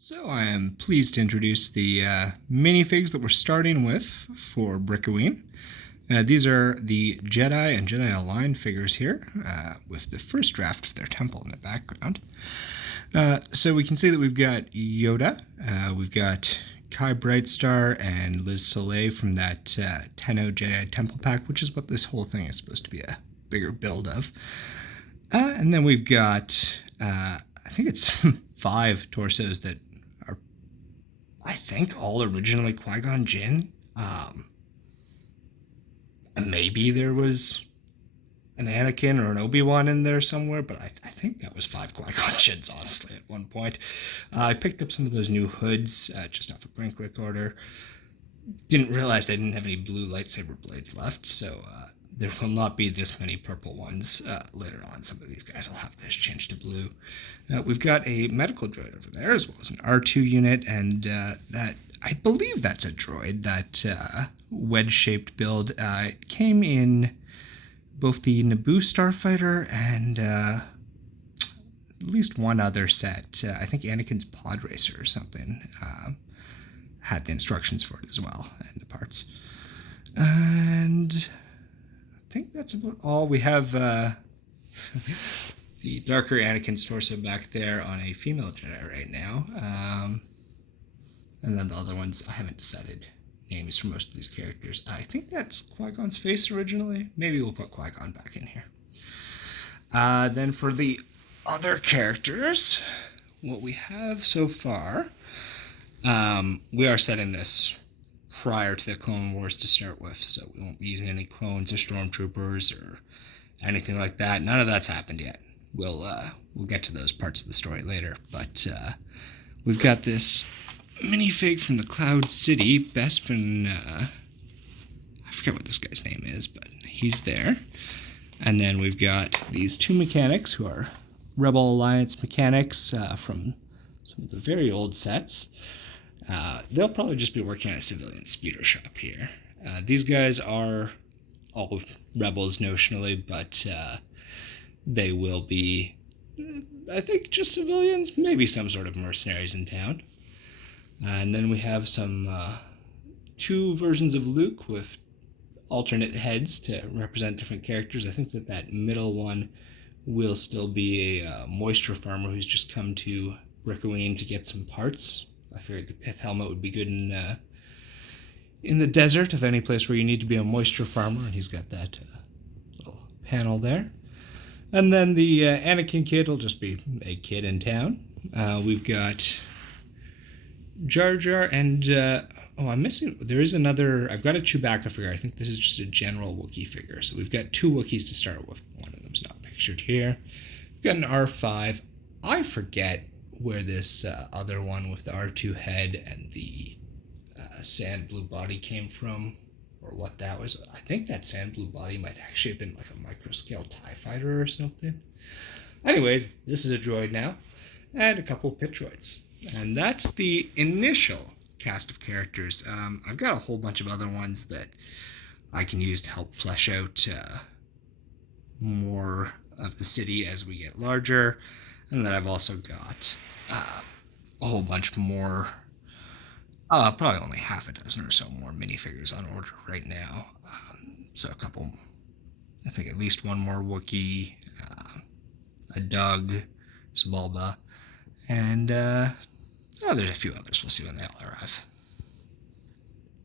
So I am pleased to introduce the minifigs that we're starting with for Brickooine. These are the Jedi and Jedi Aligned figures here, with the first draft of their temple in the background. So we can see that we've got Yoda, we've got Kai Brightstar and Liz Soleil from that Tenno Jedi Temple Pack, which is what this whole thing is supposed to be a bigger build of. And then we've got, I think it's 5 torsos that are, I think, all originally Qui-Gon Jinn. Maybe there was an Anakin or an Obi-Wan in there somewhere, but I think that was 5 Qui-Gon Jinns, honestly, at one point. I picked up some of those new hoods just off a Brickooine order. Didn't realize they didn't have any blue lightsaber blades left, so there will not be this many purple ones later on. Some of these guys will have this changed to blue. We've got a medical droid over there, as well as an R2 unit, and that, I believe that's a droid, that wedge-shaped build. It came in both the Naboo Starfighter and at least one other set. I think Anakin's Pod Racer or something had the instructions for it as well, and the parts. And I think that's about all. We have the darker Anakin's torso back there on a female Jedi right now. And then the other ones, I haven't decided names for most of these characters. I think that's Qui-Gon's face originally. Maybe we'll put Qui-Gon back in here. Then for the other characters, what we have so far, we are setting this prior to the Clone Wars to start with, so we won't be using any clones or stormtroopers or anything like that. None of that's happened yet. We'll get to those parts of the story later, but we've got this minifig from the Cloud City, Bespin, I forget what this guy's name is, but he's there. And then we've got these 2 mechanics who are Rebel Alliance mechanics from some of the very old sets. They'll probably just be working at a civilian speeder shop here. These guys are all rebels notionally, but they will be, I think, just civilians, maybe some sort of mercenaries in town. And then we have some 2 versions of Luke with alternate heads to represent different characters. I think that middle one will still be a moisture farmer who's just come to Brickooine to get some parts. I figured the pith helmet would be good in the desert, of any place where you need to be a moisture farmer, and he's got that little panel there. And then the Anakin kid will just be a kid in town. We've got Jar Jar and, I'm missing, there is another, I've got a Chewbacca figure. I think this is just a general Wookiee figure. So we've got 2 Wookiees to start with. One of them's not pictured here. We've got an R5. I forget where this other one with the R2 head and the sand blue body came from, or what that was. I think that sand blue body might actually have been like a micro-scale TIE fighter or something. Anyways, this is a droid now, and a couple pit droids. And that's the initial cast of characters. I've got a whole bunch of other ones that I can use to help flesh out more of the city as we get larger. And then I've also got a whole bunch more, probably only half a dozen or so more minifigures on order right now. So a couple, I think at least one more Wookiee, a Doug, Sebulba, and there's a few others. We'll see when they all arrive.